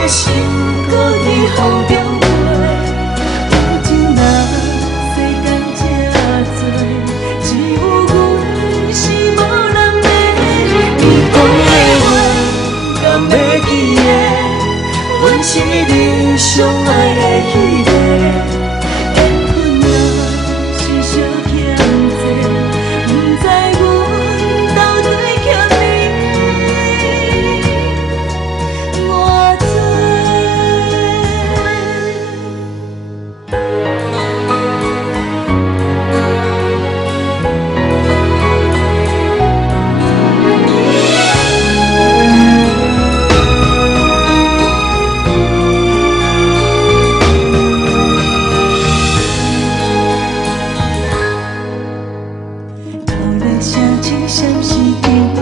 的心搁在风中飞。有情若世间这多，只有阮是无人的。你讲的话，敢会记得？阮是你上爱的彼个。缘分若是小欠债，不知阮到底欠你偌多。头来声声闪是烟火，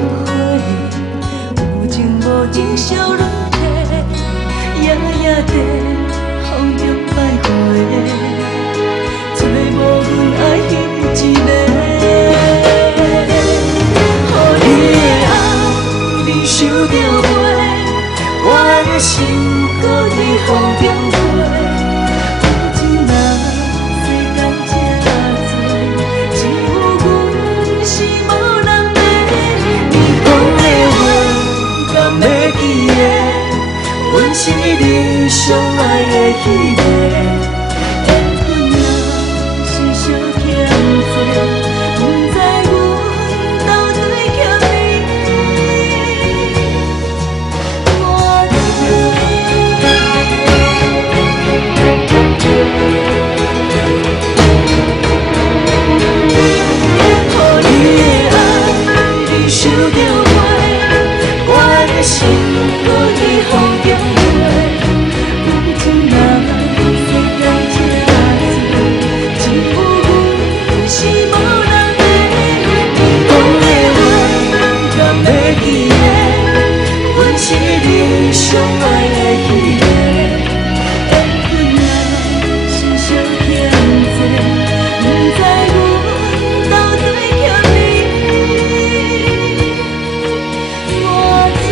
有情无情烧轮替，夜夜地风中徘徊，找无阮爱迄一个。予你的爱，你收着袂？我的心搁在风中飞。有情若世间这多，只有阮是无人的。你讲的话，敢会记得？阮是你上爱的彼个。缘分若是小欠债，不知阮到底欠你偌多。予你的爱，你收着袂？我的心搁在风中飞。有情若世间这多，只有阮是无人的。你讲的话，敢会记得？阮是你上爱的彼个。缘分若是小欠债，不知阮到底欠你偌多。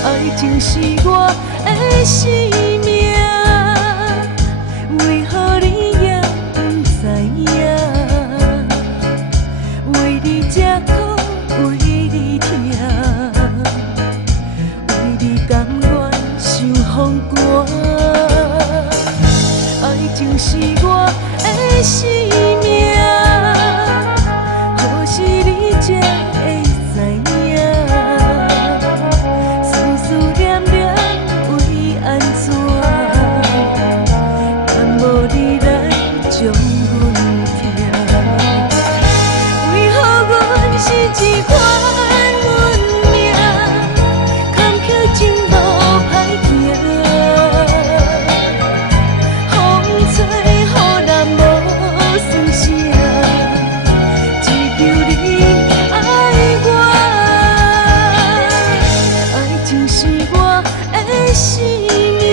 爱情是我的生命，为何你也不知影？为你吃苦，为你疼，为你甘愿受风寒。爱情是我的生命，何时你才会知影？思念念为安怎？敢无你来将阮疼？为何阮是一款运命，坎坷情路歹行？风吹雨淋无算啥，只求你爱我。爱情是我的生命，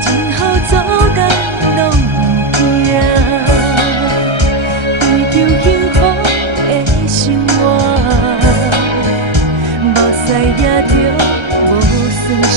今后做甲拢不惊，追求幸福的生活，目屎也着无算啥。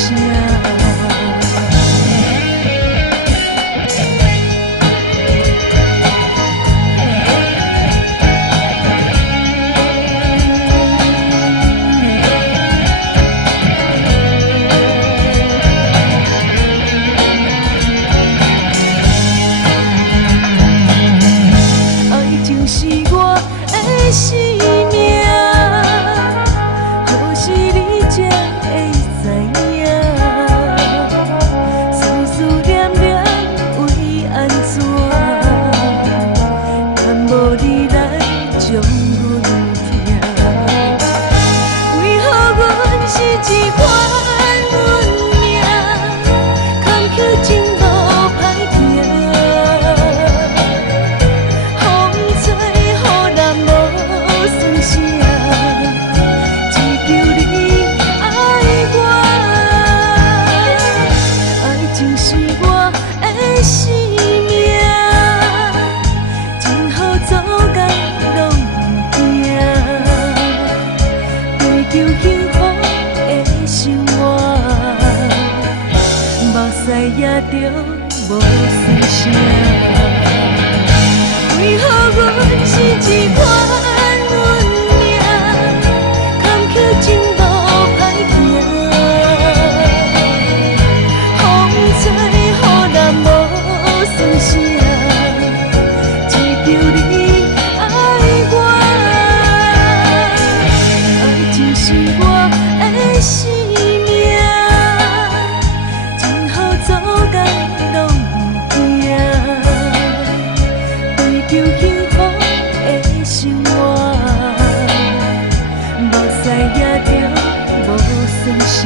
才会知影，思思念念为安怎？但无你来将阮疼，为何阮是一款运命，坎坷情路歹行，风吹雨淋无算啥，只求你爱我，爱情是我的生命，今后做工拢不惊，追求幸福的生活，目屎也着无算啥。为何阮是一款运命，坎坷情路歹行，风吹雨淋无算啥，只求你爱我，爱情是我的生命，今后做工拢不惊，追求幸福的生活，目屎也着无算啥。